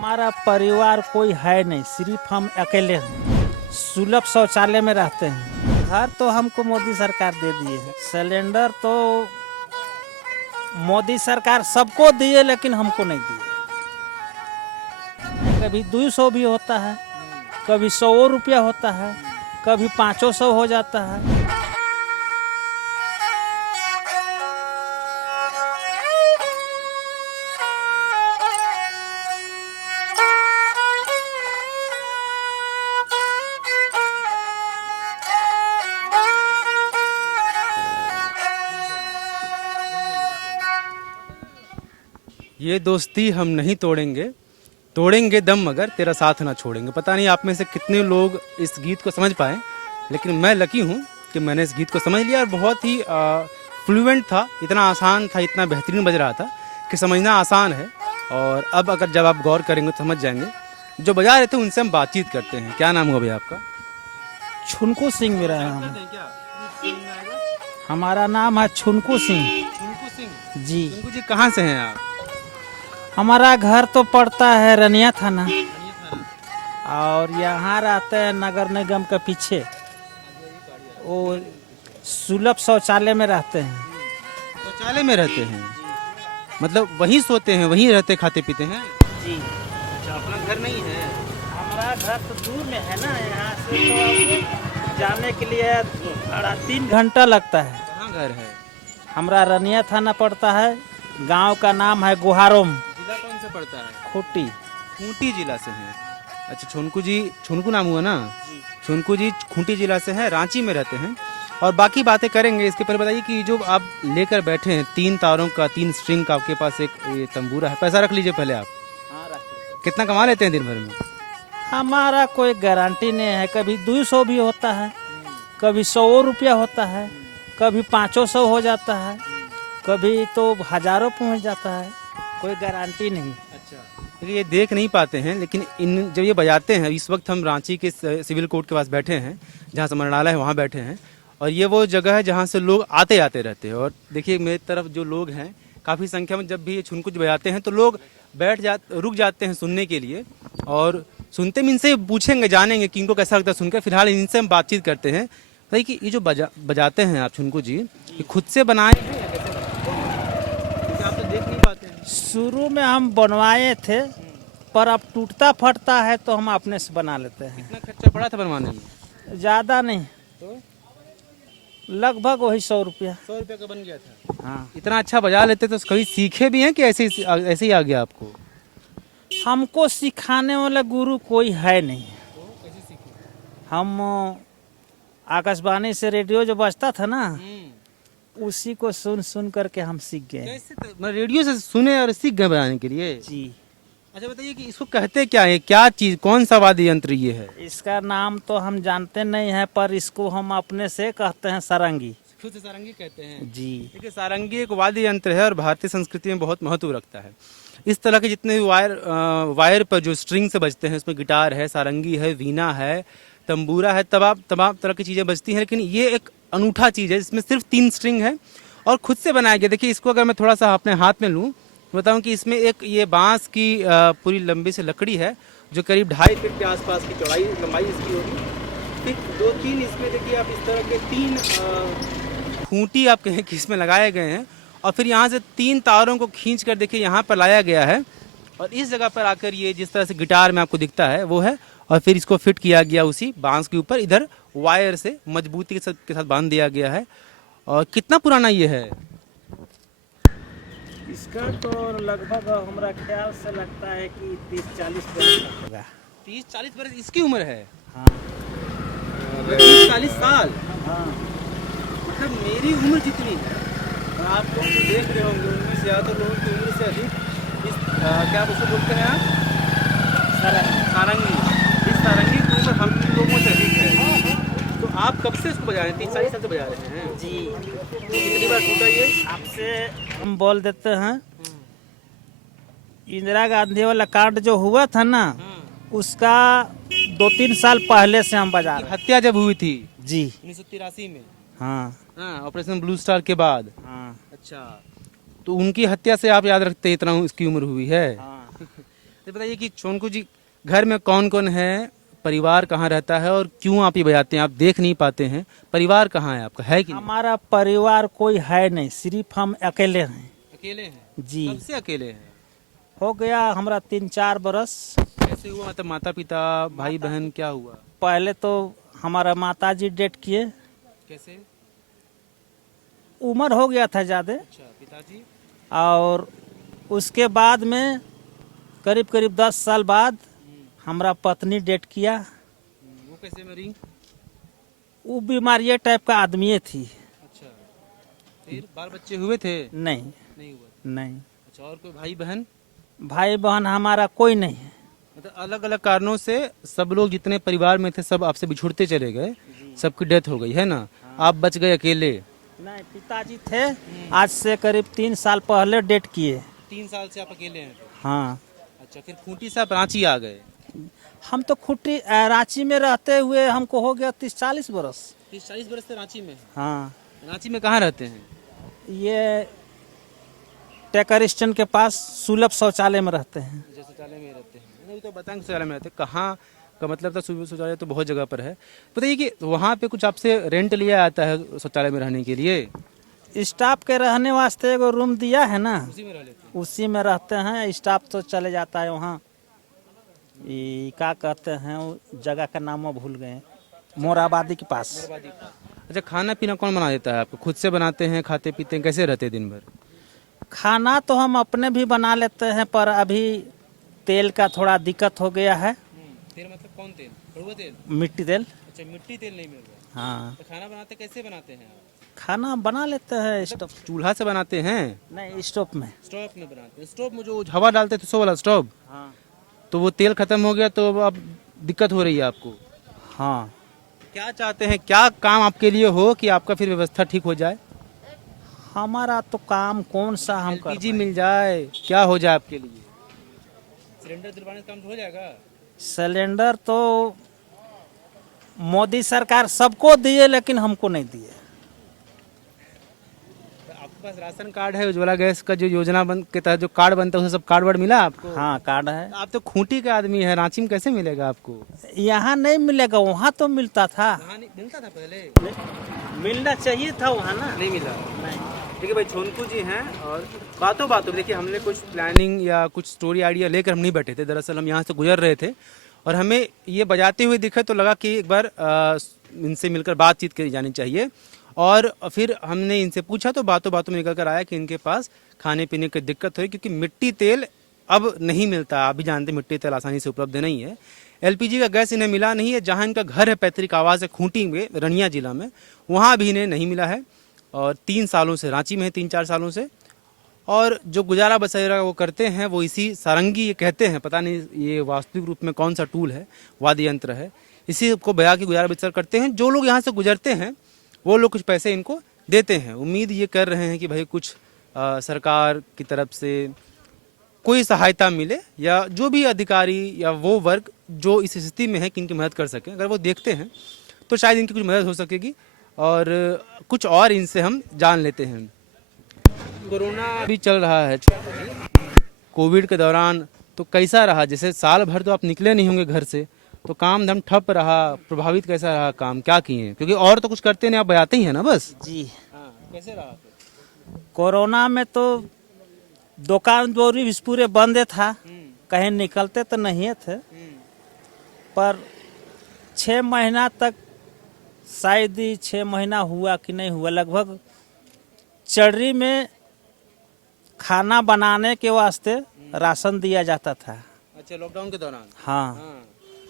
हमारा परिवार कोई है नहीं, सिर्फ हम अकेले हैं। सुलभ शौचालय में रहते हैं। घर तो हमको मोदी सरकार दे दिए है। सिलेंडर तो मोदी सरकार सबको दिए, लेकिन हमको नहीं दिए। कभी 200 भी होता है, कभी 100 रुपया होता है, कभी 500 हो जाता है। ये दोस्ती हम नहीं तोड़ेंगे, तोड़ेंगे दम मगर तेरा साथ ना छोड़ेंगे। पता नहीं आप में से कितने लोग इस गीत को समझ पाए, लेकिन मैं लकी हूँ कि मैंने इस गीत को समझ लिया और बहुत ही फ्लुएंट था, इतना आसान था, इतना बेहतरीन बज रहा था कि समझना आसान है। और अब अगर जब आप गौर करेंगे तो समझ जाएंगे। जो बजा रहे थे उनसे हम बातचीत करते हैं। क्या नाम हुआ भैया आपका? छुनकू सिंह मेरा नाम है। हमारा नाम है छुनकू सिंह। छुनकू सिंह जी। छुनकू जी कहाँ से हैं आप? हमारा घर तो पड़ता है रनिया थाना, और यहाँ रहते हैं नगर निगम के पीछे। वो सुलभ शौचालय में रहते हैं। शौचालय में रहते हैं, मतलब वहीं सोते हैं, वहीं रहते खाते पीते हैं? जी। अच्छा, अपना घर नहीं है? हमारा घर तो दूर में है ना, यहाँ से तो जाने के लिए 3 घंटा लगता है। कहाँ घर है? हमारा रनिया थाना पड़ता है। गांव का नाम है गुहारोम। जिला कौन से पड़ता है? खूटी। खूंटी जिला से हैं। अच्छा, छुनकू जी, छुनकू नाम हुआ ना? छुनकू जी खूंटी जिला से हैं, रांची में रहते हैं। और बाकी बातें करेंगे। इसके पहले बताइए कि जो आप लेकर बैठे हैं 3 तारों का, 3 स्ट्रिंग का आपके पास एक ये तंबूरा है, पैसा रख लीजिए पहले आप। कितना कमा लेते हैं दिन भर में? हमारा कोई गारंटी नहीं है। कभी 200 भी होता है, कभी 100 रुपया होता है, कभी 500 हो जाता है, कभी तो हजारों पहुंच जाता है। कोई गारंटी नहीं। अच्छा, क्योंकि ये देख नहीं पाते हैं, लेकिन इन जब ये बजाते हैं, इस वक्त हम रांची के सिविल कोर्ट के पास बैठे हैं, जहाँ समरनालय है वहाँ बैठे हैं। और ये वो जगह है जहाँ से लोग आते आते रहते हैं। और देखिए मेरी तरफ जो लोग हैं काफ़ी संख्या में, जब भी ये छुनकुच बजाते हैं तो लोग रुक जाते हैं सुनने के लिए। और सुनते में इनसे पूछेंगे, जानेंगे कि इनको कैसा लगता है सुनकर। फिलहाल इनसे हम बातचीत करते हैं। भाई कि ये जो बजाते हैं आप छुनकू जी, ये खुद से बनाए हैं या कैसे बनाते हैं? क्योंकि आप तो देख नहीं पाते हैं। शुरू में हम बनवाए थे, पर अब टूटता फटता है तो हम अपने से बना लेते हैं। कितना खर्चा पड़ा था बनवाने में? ज़्यादा नहीं, तो लगभग वही 100 रुपया। 100 रुपये का बन गया था। हाँ। इतना अच्छा बजा लेते तो कभी सीखे भी हैं कि ऐसे ही आ गया आपको? हमको सिखाने वाला गुरु कोई है नहीं। हम आकाशवाणी से रेडियो जो बजता था ना, उसी को सुन सुन करके हम सीख गए। कैसे मतलब रेडियो से सुने और सीख गए बनाने के लिए? जी। अच्छा बताइए कि इसको कहते क्या है, क्या चीज, कौन सा वाद्य यंत्र ये है? इसका नाम तो हम जानते नहीं है, पर इसको हम अपने से कहते हैं सारंगी। खुद से सारंगी कहते हैं? जी। देखिए सारंगी एक वाद्य यंत्र है और भारतीय संस्कृति में बहुत महत्व रखता है। इस तरह के जितने भी वायर पर जो स्ट्रिंग से बजते हैं, उसमें गिटार है, सारंगी है, वीणा है, तंबूरा है, तमाम तरह की चीज़ें बजती हैं। लेकिन ये एक अनूठा चीज़ है, इसमें सिर्फ 3 स्ट्रिंग है और खुद से बनाया गया। देखिए इसको अगर मैं थोड़ा सा अपने हाथ में लूँ, बताऊँ कि इसमें एक ये बांस की पूरी लंबी से लकड़ी है, जो करीब 2.5 फीट के आसपास की लंबाई इसकी होगी। फिर 2-3 इसमें देखिए आप इस तरह के 3 खूंटी आप कहें कि इसमें लगाए गए हैं। और फिर यहाँ से 3 तारों को खींच कर देखिए यहाँ पर लाया गया है। और इस जगह पर आकर ये जिस तरह से गिटार में आपको दिखता है वो है। और फिर इसको फिट किया गया उसी बांस के ऊपर, इधर वायर से मजबूती के साथ बांध दिया गया है। और कितना पुराना ये है? इसका तो लगभग हमारा ख्याल से लगता है कि 30-40 वर्ष का होगा। 30-40 वर्ष इसकी उम्र है? हाँ। 30-40 साल? हाँ। मतलब मेरी उम्र जितनी है, और आप लोग जो देख रहे होंगे उनमें से ज़्यादातर लोगों की उम्र से अधिक इस क्या आप उसको बोलते हैं आप? सारंगी। इस सारंगी की उम्र हम लोगों से अधिक है। तो आप कब से इसको बजा रहे हैं? 30-40 साल से बजा रहे हैं? जी। कितनी बार टूटा ये? आपसे हम बोल देते हैं, इंदिरा गांधी वाला कांड जो हुआ था ना, उसका 2-3 साल पहले से हम बजा रहे हैं। हत्या जब हुई थी जी। 1983 में? हाँ। हाँ, ऑपरेशन ब्लू स्टार के बाद। हाँ। अच्छा, तो उनकी हत्या से आप याद रखते हैं इतना इसकी उम्र हुई है? हाँ। तो बताइए कि चोनकू जी, घर में कौन कौन है, परिवार कहाँ रहता है और क्यों आप ये बजाते हैं? आप देख नहीं पाते हैं, परिवार कहाँ है आपका, है कि नहीं? हमारा परिवार कोई है नहीं, सिर्फ हम अकेले हैं। अकेले हैं? जी। कब से अकेले हैं? हो गया हमारा 3-4 बरस। कैसे हुआ? मतलब माता पिता, भाई बहन, क्या हुआ? पहले तो हमारा माताजी डेट किए, कैसे? उम्र हो गया था ज़्यादा। अच्छा, पिताजी? और उसके बाद में करीब करीब 10 साल बाद हमारा पत्नी डेट किया। वो कैसे मरी? वो बीमारी टाइप का आदमी थी। अच्छा, फिर बाल बच्चे हुए थे? नहीं। नहीं हुआ। नहीं, अच्छा, और कोई भाई बहन? भाई बहन हमारा कोई नहीं है। मतलब अलग अलग कारणों से सब लोग जितने परिवार में थे सब आपसे बिछुड़ते चले गए, सबकी डेथ हो गई है ना? आप बच गए अकेले। नहीं, पिताजी थे, आज से करीब 3 साल पहले डेट किए। 3 साल से आप अकेले हैं? हाँ। अच्छा, फिर खूंटी से आप रांची आ गए? हम तो खुटी रांची में रहते हुए हमको हो गया 30-40 बरस। 30-40 बरस से रांची में? हाँ। रांची में कहाँ रहते हैं? ये टेकर स्टैंड के पास सुलभ शौचालय में रहते हैं। जैसे शौचालय में रहते हैं? नहीं तो बताएंगे शौचालय में रहते हैं कहाँ का, मतलब था शौचालय तो बहुत जगह पर है। बताइए कि वहाँ पे कुछ आपसे रेंट लिया जाता है शौचालय में रहने के लिए? स्टाफ के रहने वास्ते एगो रूम दिया है ना, उसी में रह लेते हैं? उसी में रहते हैं। स्टाफ तो चले जाता है वहाँ। ये क्या कहते हैं, वो जगह का नाम वो भूल गए, मोराबादी के पास। अच्छा, खाना पीना कौन बना देता है आपको? खुद से बनाते हैं, खाते पीते हैं, कैसे रहते हैं दिन भर? खाना तो हम अपने भी बना लेते हैं, पर अभी तेल का थोड़ा दिक्कत हो गया है। तेल मतलब कौन तेल? कड़वा तेल? मिट्टी तेल। अच्छा, मिट्टी तेल नहीं मिल रहा। हाँ, तो खाना बनाते कैसे बनाते हैं आप? खाना बना लेते हैं स्टोव। चूल्हा से बनाते हैं? नहीं, स्टोव में। स्टोव में बनाते हैं? स्टोव में जो हवा डालते थे, सो वाला स्टोव? हाँ। तो वो तेल खत्म हो गया तो अब दिक्कत हो रही है आपको? हाँ, क्या चाहते हैं, क्या काम आपके लिए हो कि आपका फिर व्यवस्था ठीक हो जाए? हमारा तो काम कौन सा हम कर एलपीजी मिल जाए, क्या हो जाए आपके लिए? सिलेंडर दिलवाने से काम हो जाएगा? सिलेंडर तो मोदी सरकार सबको दिए, लेकिन हमको नहीं दिए। तो आपके पास राशन कार्ड है, उज्ज्वला गैस का जो योजना बन के तहत जो कार्ड बनता है, उसमें सब कार्ड वर्ड मिला आपको? हाँ, कार्ड है। आप तो खूंटी का आदमी है, रांची में कैसे मिलेगा आपको? यहाँ नहीं मिलेगा, वहाँ तो मिलता था। वहाँ नहीं मिलता था पहले? मिलना चाहिए था वहाँ ना। नहीं मिला। नहीं। देखिए भाई, छोनकू जी हैं और बातों बातों में देखिए हमने कुछ प्लानिंग या कुछ स्टोरी आइडिया लेकर हम नहीं बैठे थे। दरअसल हम यहाँ से गुजर रहे थे और हमें ये बजाते हुए दिखे तो लगा कि एक बार इनसे मिलकर बातचीत करी जानी चाहिए। और फिर हमने इनसे पूछा तो बातों बातों में निकल कर आया कि इनके पास खाने पीने की दिक्कत हुई, क्योंकि मिट्टी तेल अब नहीं मिलता। आप भी जानते हैं मिट्टी तेल आसानी से उपलब्ध नहीं है। एलपीजी का गैस इन्हें मिला नहीं है। जहाँ इनका घर है पैतृक आवास है खूंटी में, रनिया जिला में, वहाँ भी इन्हें नहीं मिला है। और 3 सालों से रांची में है, 3-4 सालों से। और जो गुजारा बसरा वो करते हैं वो इसी सारंगी ये कहते हैं, पता नहीं ये वास्तविक रूप में कौन सा टूल है, वाद्य यंत्र है, इसी को बजा के गुजारा बसर करते हैं। जो लोग यहाँ से गुजरते हैं वो लोग कुछ पैसे इनको देते हैं। उम्मीद ये कर रहे हैं कि भाई कुछ सरकार की तरफ से कोई सहायता मिले, या जो भी अधिकारी या वो वर्ग जो इस स्थिति में है कि इनकी मदद कर सकें। अगर वो देखते हैं तो शायद इनकी कुछ मदद हो सकेगी। और कुछ और इनसे हम जान लेते हैं। कोरोना भी चल रहा है, कोविड के दौरान तो कैसा रहा? जैसे साल भर तो आप निकले नहीं होंगे घर से, तो काम धम ठप रहा, प्रभावित कैसा रहा? काम क्या किए? क्योंकि और तो कुछ करते नहीं, आप बजाते ही है ना बस। जी। कैसे रहा? कोरोना में तो दुकान दौरी भी पूरे बंद था, कहीं निकलते तो नहीं थे। पर 6 महीना तक, शायद ही 6 महीना हुआ कि नहीं हुआ, लगभग चर्री में खाना बनाने के वास्ते राशन दिया जाता था। अच्छा, लॉकडाउन के दौरान? हाँ।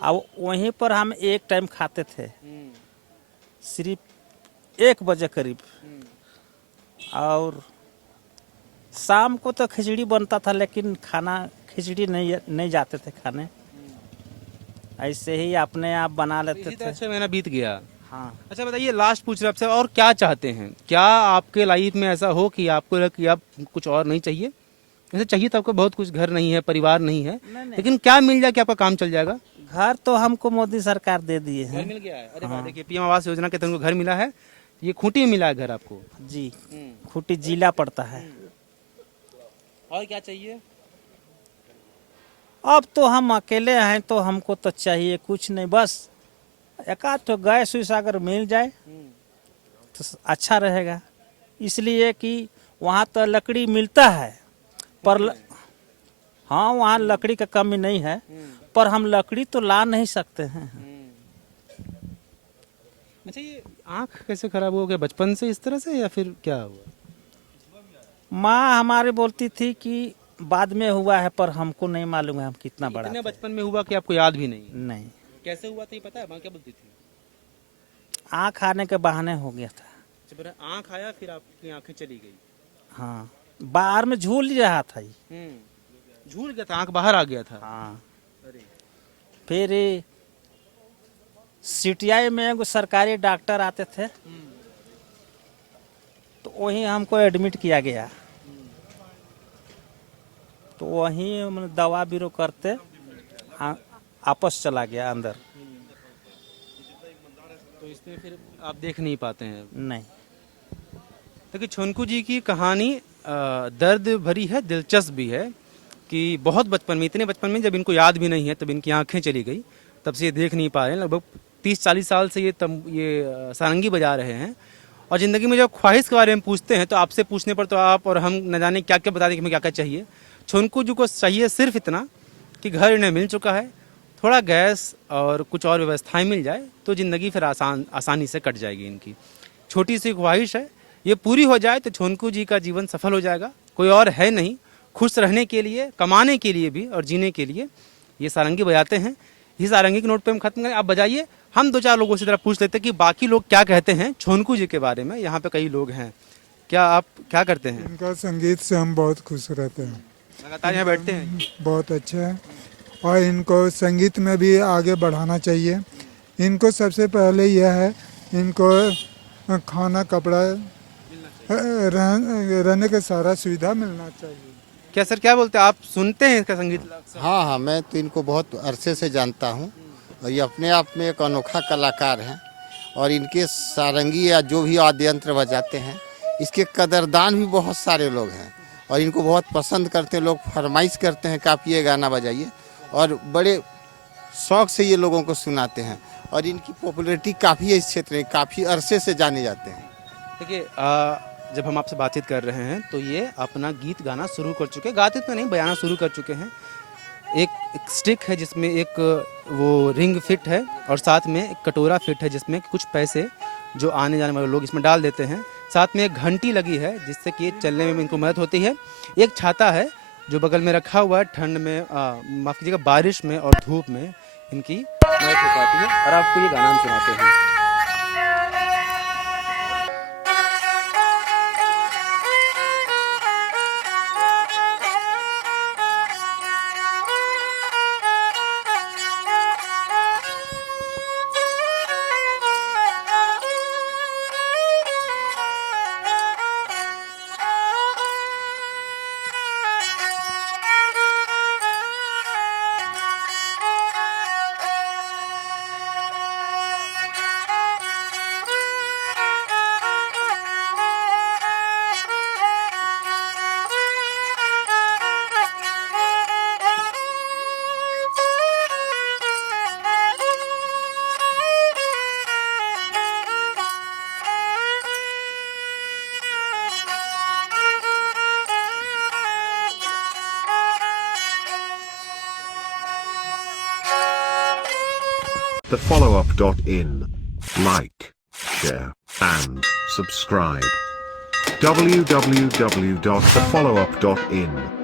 अब वहीं पर हम एक टाइम खाते थे, सिर्फ 1 बजे करीब। और शाम को तो खिचड़ी बनता था, लेकिन खाना खिचड़ी नहीं जाते थे खाने, ऐसे ही अपने आप बना लेते इसी थे। तरह 6 महीना बीत गया। हाँ। अच्छा बताइए, लास्ट पूछ रहे आपसे, और क्या चाहते हैं? क्या आपके लाइफ में ऐसा हो कि आपको लगे कि आप कुछ और नहीं चाहिए? जैसे चाहिए तो आपको बहुत कुछ, घर नहीं है, परिवार नहीं है, नहीं। लेकिन क्या मिल जाए कि आपका काम चल जाएगा? घर तो हमको मोदी सरकार दे दिए घर हैं। मिल गया है? अरे वाह, देखिए पीएम आवास योजना के तहत उनको घर मिला है। ये खूंटी में मिला है घर आपको? जी, खूंटी जिला पड़ता है। और क्या चाहिए? अब तो हम अकेले हैं तो हमको तो चाहिए कुछ नहीं, बस एक आध तो गैस वैस अगर मिल जाए तो अच्छा रहेगा। इसलिए कि वहाँ तो लकड़ी मिलता है पर हाँ वहाँ लकड़ी का कमी नहीं है, पर हम लकड़ी तो ला नहीं सकते हैं। अच्छा, ये आँख कैसे खराब हो गया बचपन से इस तरह से या फिर क्या हुआ? माँ हमारी बोलती थी कि बाद में हुआ है, पर हमको नहीं मालूम है हम कितना बड़ा इतने थे। बचपन में हुआ कि आपको याद भी नहीं है? नहीं, कैसे हुआ था ये पता है? माँ क्या बोलती थी? आँख आने के बहाने हो गया था। अच्छा, फिर आँख आया फिर आपकी आंखें चली गई? हाँ, बाहर में झूल ही रहा था ये। झूल गया था, आँख बाहर आ गया था। हाँ, अरे फिर सीटीआई में एगो सरकारी डॉक्टर आते थे तो वहीं हमको एडमिट किया गया। तो वहीं मतलब दवा बीरो करते आपस चला गया अंदर। तो इसमें फिर आप देख नहीं पाते हैं? नहीं, देखिए, छोनकू जी की कहानी दर्द भरी है, दिलचस्प भी है कि बहुत बचपन में, इतने बचपन में जब इनको याद भी नहीं है तब इनकी आंखें चली गई, तब से ये देख नहीं पा रहे हैं। लगभग 30-40 साल से ये सारंगी बजा रहे हैं। और ज़िंदगी में जब ख्वाहिश के बारे में पूछते हैं तो आपसे पूछने पर तो आप और हम न जाने क्या क्या बता दें कि हमें क्या क्या चाहिए। छोनकू जी को चाहिए सिर्फ इतना कि घर इन्हें मिल चुका है, थोड़ा गैस और कुछ और व्यवस्थाएं मिल जाए तो ज़िंदगी फिर आसानी से कट जाएगी इनकी। छोटी सी ख्वाहिश है, ये पूरी हो जाए तो छोनकू जी का जीवन सफल हो जाएगा। कोई और है नहीं, खुश रहने के लिए, कमाने के लिए भी और जीने के लिए ये सारंगी बजाते हैं। इस सारंगी के नोट पे हम खत्म करें। आप बजाइए, हम 2-4 लोगों से जरा पूछ लेते हैं कि बाकी लोग क्या कहते हैं छोनकू जी के बारे में। यहाँ पे कई लोग हैं, क्या आप क्या करते हैं? इनका संगीत से हम बहुत खुश रहते हैं, लगातार यहाँ बैठते हैं? बहुत अच्छा है और इनको संगीत में भी आगे बढ़ाना चाहिए। इनको सबसे पहले यह है, इनको खाना कपड़ा रहने का सारा सुविधा मिलना चाहिए। क्या सर, क्या बोलते हैं आप? सुनते हैं इसका संगीत? हाँ हाँ, मैं तो इनको बहुत अरसे से जानता हूँ और ये अपने आप में एक अनोखा कलाकार हैं। और इनके सारंगी या जो भी वाद्य यंत्र बजाते हैं, इसके कदरदान भी बहुत सारे लोग हैं और इनको बहुत पसंद करते हैं। लोग फरमाइश करते हैं कि आप ये गाना बजाइए और बड़े शौक से ये लोगों को सुनाते हैं। और इनकी पॉपुलैरिटी काफ़ी है इस क्षेत्र में, काफ़ी अरसे से जाने जाते हैं। देखिए, जब हम आपसे बातचीत कर रहे हैं तो ये अपना गीत गाना शुरू कर चुके हैं, गाते तो नहीं, बजाना शुरू कर चुके हैं। एक स्टिक है जिसमें एक वो रिंग फिट है और साथ में एक कटोरा फिट है जिसमें कुछ पैसे जो आने जाने वाले लोग इसमें डाल देते हैं। साथ में एक घंटी लगी है जिससे कि चलने में इनको मदद होती है। एक छाता है जो बगल में रखा हुआ है, ठंड में माफ़ कीजिएगा बारिश में और धूप में इनकी मदद हो पाती है। और आपको ये गाना हम सुनाते हैं। thefollowup.in. Like, share, and subscribe. www.thefollowup.in